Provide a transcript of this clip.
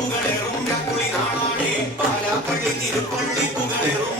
പുകളേറും പുളി നാടാണേ പാലാപ്പള്ളി തിരുപ്പള്ളി പുകളേറും